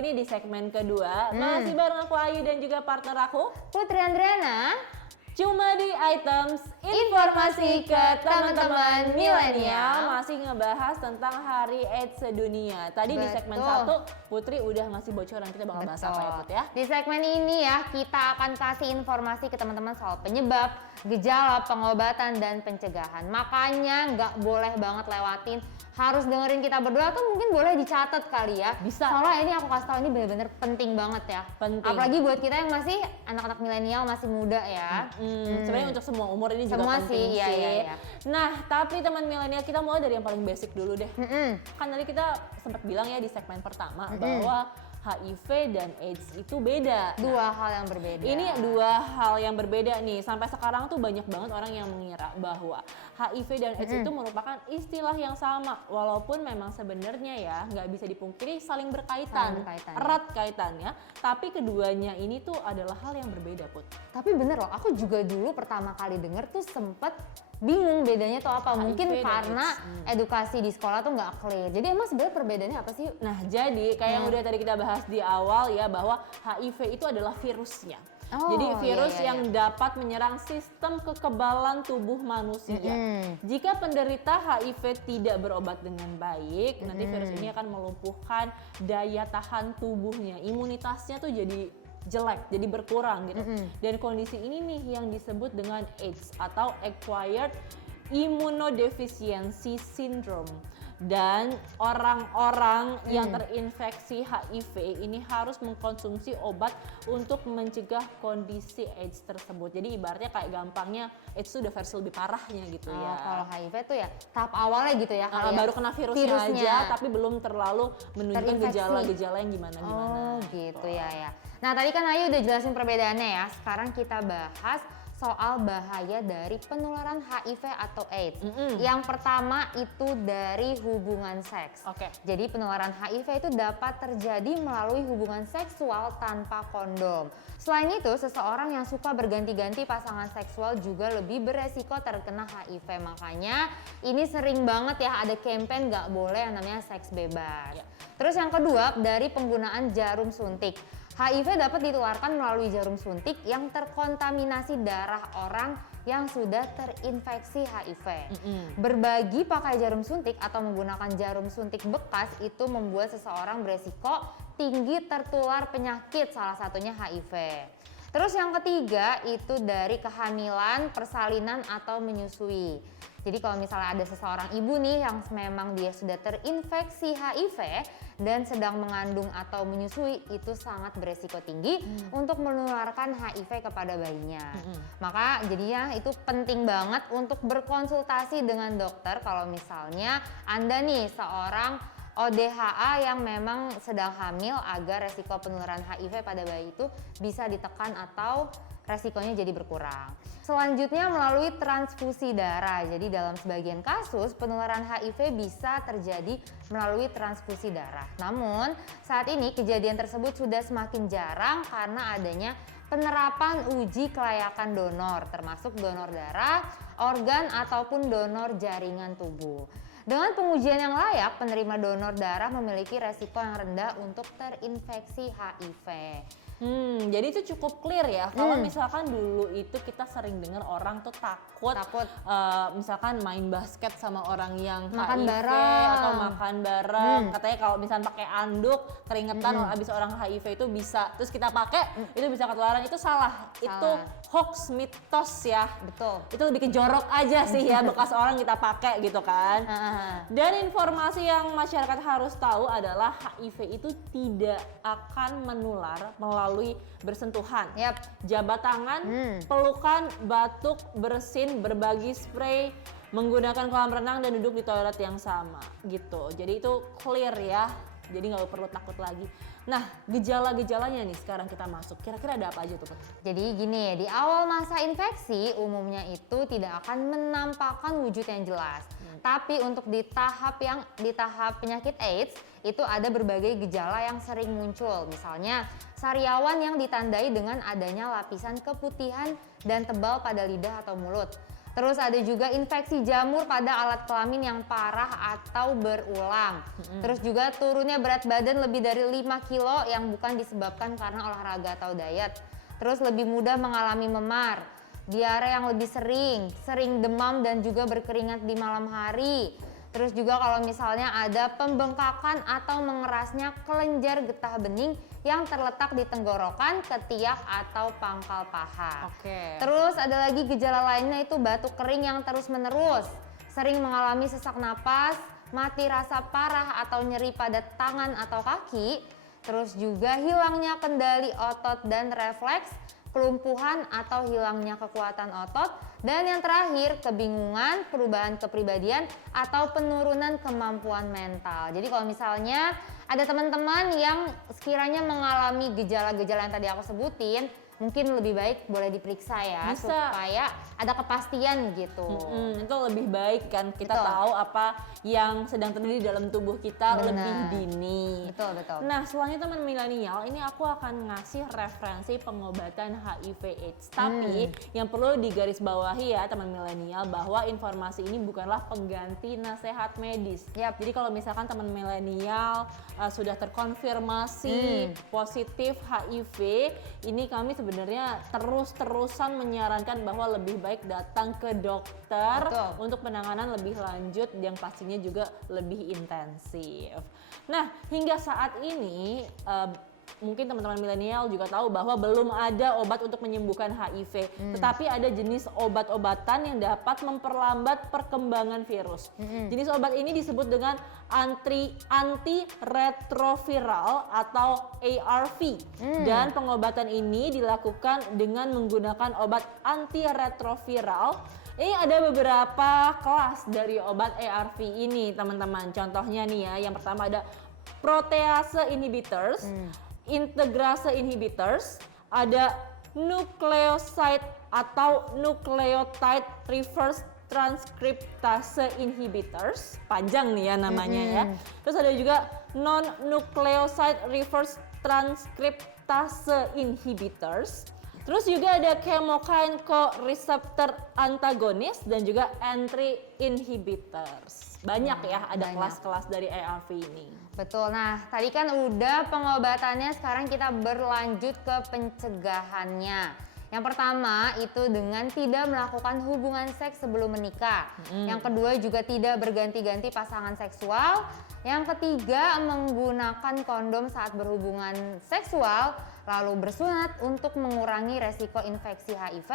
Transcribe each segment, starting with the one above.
lagi nih di segmen kedua. Masih bareng aku Ayu dan juga partner aku Putri Andriana. Cuma di Items Informasi ke teman-teman milenial. masih ngebahas tentang Hari AIDS sedunia. Tadi di segmen 1 Putri udah ngasih bocoran, kita bakal bahas apa ya Put ya? Di segmen ini ya kita akan kasih informasi ke teman-teman soal penyebab, gejala, pengobatan, dan pencegahan. Makanya nggak boleh banget lewatin, harus dengerin kita berdua atau mungkin boleh dicatat kali ya. Bisa. Soalnya ini aku kasih tau ini bener-bener penting banget ya. Penting. Apalagi buat kita yang masih anak-anak milenial, masih muda ya. Sebenarnya untuk semua umur ini juga Semua penting sih, iya. Nah, tapi teman milenial kita mulai dari yang paling basic dulu deh. Kan tadi kita sempat bilang ya di segmen pertama bahwa HIV dan AIDS itu beda. Dua hal yang berbeda. Ini dua hal yang berbeda nih. Sampai sekarang tuh banyak banget orang yang mengira bahwa HIV dan AIDS itu merupakan istilah yang sama. Walaupun memang sebenarnya ya nggak bisa dipungkiri saling berkaitan. Erat kaitannya. Tapi keduanya ini tuh adalah hal yang berbeda, Put. Tapi bener loh, aku juga dulu pertama kali denger tuh sempet bingung bedanya tuh apa. Mungkin karena edukasi di sekolah tuh nggak clear. Jadi emang sebenarnya perbedaannya apa sih? Nah, jadi kayak yang udah tadi kita bahas di awal ya, bahwa HIV itu adalah virusnya. Jadi virus yang dapat menyerang sistem kekebalan tubuh manusia. Jika penderita HIV tidak berobat dengan baik, nanti virus ini akan melumpuhkan daya tahan tubuhnya. Imunitasnya tuh jadi jelek, jadi berkurang gitu. Dan kondisi ini nih yang disebut dengan AIDS atau Acquired Immunodeficiency Syndrome. Dan orang-orang yang terinfeksi HIV ini harus mengkonsumsi obat untuk mencegah kondisi AIDS tersebut. Jadi ibaratnya kayak gampangnya AIDS itu udah versi lebih parahnya gitu ya. Kalau HIV tuh ya tahap awalnya gitu ya. Baru kena virusnya aja tapi belum terlalu menunjukkan gejala-gejala yang gimana-gimana. Gitu ya. Nah tadi kan Ayu udah jelasin perbedaannya ya. Sekarang kita bahas soal bahaya dari penularan HIV atau AIDS. Yang pertama itu dari hubungan seks. Jadi penularan HIV itu dapat terjadi melalui hubungan seksual tanpa kondom. Selain itu, seseorang yang suka berganti-ganti pasangan seksual juga lebih beresiko terkena HIV. Makanya ini sering banget ya ada campaign nggak boleh yang namanya seks bebas. Terus yang kedua dari penggunaan jarum suntik. HIV dapat ditularkan melalui jarum suntik yang terkontaminasi darah orang yang sudah terinfeksi HIV. Berbagi pakai jarum suntik atau menggunakan jarum suntik bekas itu membuat seseorang beresiko tinggi tertular penyakit, salah satunya HIV. Terus yang ketiga itu dari kehamilan, persalinan atau menyusui. Jadi kalau misalnya ada seseorang ibu nih yang memang dia sudah terinfeksi HIV dan sedang mengandung atau menyusui, itu sangat beresiko tinggi untuk menularkan HIV kepada bayinya. Maka jadinya itu penting banget untuk berkonsultasi dengan dokter kalau misalnya Anda nih seorang ODHA yang memang sedang hamil agar resiko penularan HIV pada bayi itu bisa ditekan atau resikonya jadi berkurang. Selanjutnya melalui transfusi darah. Jadi dalam sebagian kasus penularan HIV bisa terjadi melalui transfusi darah. Namun saat ini kejadian tersebut sudah semakin jarang karena adanya penerapan uji kelayakan donor, termasuk donor darah, organ ataupun donor jaringan tubuh. Dengan pengujian yang layak, penerima donor darah memiliki resiko yang rendah untuk terinfeksi HIV. Jadi itu cukup clear ya. Kalau misalkan dulu itu kita sering dengar orang tuh takut. Misalkan main basket sama orang yang makan HIV bareng atau makan bareng. Katanya kalau misalkan pakai anduk keringetan abis orang HIV itu bisa, terus kita pakai itu bisa ketularan. Itu salah. Itu hoax, mitos ya. Betul. Itu lebih ke jorok aja sih ya bekas orang kita pakai gitu kan. Dan informasi yang masyarakat harus tahu adalah HIV itu tidak akan menular melalui bersentuhan, jabat tangan, pelukan, batuk, bersin, berbagi spray, menggunakan kolam renang dan duduk di toilet yang sama gitu. Jadi itu clear ya. Jadi nggak perlu takut lagi. Nah, gejala-gejalanya nih sekarang kita masuk. Kira-kira ada apa aja tuh, Put? Jadi gini, di awal masa infeksi umumnya itu tidak akan menampakkan wujud yang jelas. Tapi untuk di tahap penyakit AIDS itu ada berbagai gejala yang sering muncul. Misalnya sariawan yang ditandai dengan adanya lapisan keputihan dan tebal pada lidah atau mulut. Terus ada juga infeksi jamur pada alat kelamin yang parah atau berulang. Terus juga turunnya berat badan lebih dari 5 kilo yang bukan disebabkan karena olahraga atau diet. Terus lebih mudah mengalami memar, diare yang lebih sering demam dan juga berkeringat di malam hari. Terus juga kalau misalnya ada pembengkakan atau mengerasnya kelenjar getah bening yang terletak di tenggorokan, ketiak atau pangkal paha. Terus ada lagi gejala lainnya itu batuk kering yang terus-menerus, sering mengalami sesak napas, mati rasa parah atau nyeri pada tangan atau kaki. Terus juga hilangnya kendali otot dan refleks, kelumpuhan atau hilangnya kekuatan otot, dan yang terakhir kebingungan, perubahan kepribadian atau penurunan kemampuan mental. Jadi kalau misalnya ada teman-teman yang sekiranya mengalami gejala-gejala yang tadi aku sebutin, mungkin lebih baik boleh diperiksa ya, supaya ada kepastian gitu. Itu lebih baik kan kita tahu apa yang sedang terjadi dalam tubuh kita lebih dini. Betul. Nah, selanjutnya teman milenial, ini aku akan ngasih referensi pengobatan HIV/AIDS. Tapi yang perlu digarisbawahi ya teman milenial, bahwa informasi ini bukanlah pengganti nasihat medis. Jadi kalau misalkan teman milenial sudah terkonfirmasi positif HIV, ini kami sebenarnya terus-terusan menyarankan bahwa lebih baik datang ke dokter untuk penanganan lebih lanjut yang pastinya juga lebih intensif. Nah, hingga saat ini mungkin teman-teman milenial juga tahu bahwa belum ada obat untuk menyembuhkan HIV, tetapi ada jenis obat-obatan yang dapat memperlambat perkembangan virus. Jenis obat ini disebut dengan antiretroviral atau ARV, dan pengobatan ini dilakukan dengan menggunakan obat antiretroviral. Ini ada beberapa kelas dari obat ARV ini teman-teman. Contohnya nih ya, yang pertama ada protease inhibitors, integrase inhibitors, ada nucleoside atau nucleotide reverse transcriptase inhibitors, panjang nih ya namanya ya. Terus ada juga non-nucleoside reverse transcriptase inhibitors. Terus juga ada chemokine co-receptor antagonis dan juga entry inhibitors. Banyak ya, ada kelas-kelas dari ARV ini. Betul. Nah, tadi kan udah pengobatannya, sekarang kita berlanjut ke pencegahannya. Yang pertama itu dengan tidak melakukan hubungan seks sebelum menikah. Yang kedua juga tidak berganti-ganti pasangan seksual. Yang ketiga menggunakan kondom saat berhubungan seksual, lalu bersunat untuk mengurangi resiko infeksi HIV.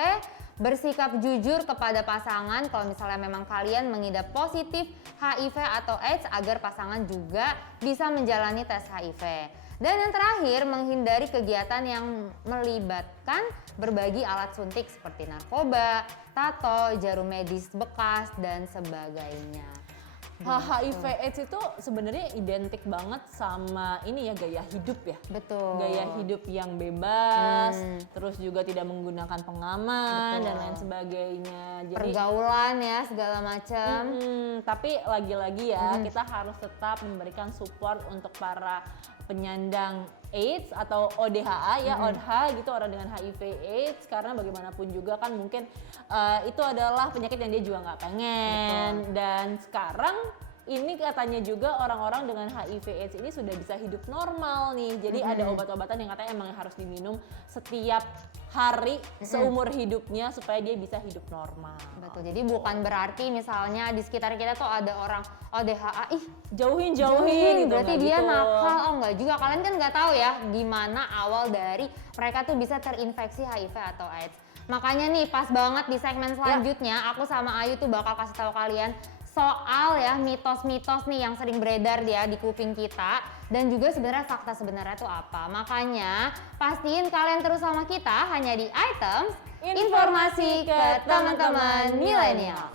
Bersikap jujur kepada pasangan kalau misalnya memang kalian mengidap positif HIV atau AIDS, agar pasangan juga bisa menjalani tes HIV. Dan yang terakhir, menghindari kegiatan yang melibatkan berbagi alat suntik seperti narkoba, tato, jarum medis bekas, dan sebagainya. HIV/AIDS itu sebenarnya identik banget sama ini ya, gaya hidup ya. Betul. Gaya hidup yang bebas, terus juga tidak menggunakan pengaman dan lain sebagainya. Jadi, pergaulan ya segala macam. Tapi lagi-lagi ya, kita harus tetap memberikan support untuk para penyandang AIDS atau ODHA ya, ODHA gitu, orang dengan HIV/AIDS, karena bagaimanapun juga kan mungkin itu adalah penyakit yang dia juga nggak pengen. Dan sekarang ini katanya juga orang-orang dengan HIV/AIDS ini sudah bisa hidup normal nih. Jadi ada obat-obatan yang katanya emang harus diminum setiap hari seumur hidupnya supaya dia bisa hidup normal. Betul. Jadi bukan berarti misalnya di sekitar kita tuh ada orang ODHA, ih jauhin gitu, berarti dia nakal. Oh enggak juga, kalian kan nggak tahu ya gimana awal dari mereka tuh bisa terinfeksi HIV atau AIDS. Makanya nih pas banget di segmen selanjutnya aku sama Ayu tuh bakal kasih tahu kalian soal ya mitos-mitos nih yang sering beredar dia di kuping kita, dan juga sebenarnya fakta sebenarnya itu apa. Makanya pastiin kalian terus sama kita hanya di Items Informasi ke teman-teman milenial.